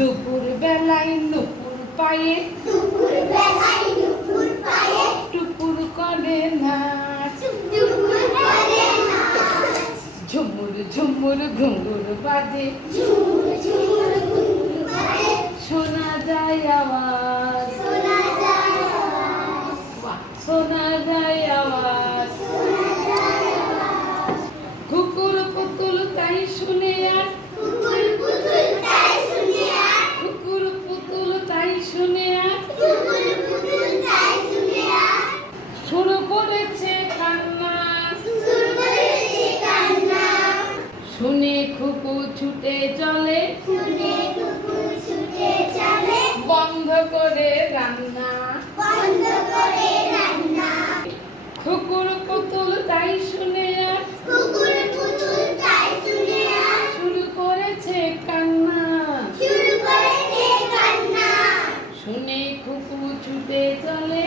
দুপুর বেলায় নুপুর পায়ে টুপুর করে নাচ ঝুমুর ঝুমুর ঘুঙুর বাজে শোনা যায় আওয়াজ শোনা যায় আওয়াজ কুকুর পুতুল তাই শুনে আর কুকুর পুতুল তাই শুনে আর শুরু করেছে কান্না শুনে খুকু ছুটে চলে বন্ধ করে রান্না কুকুর পুতুল তাই শুনে আর শুরু করেছে কান্না শুনে খুকু ছুটে চলে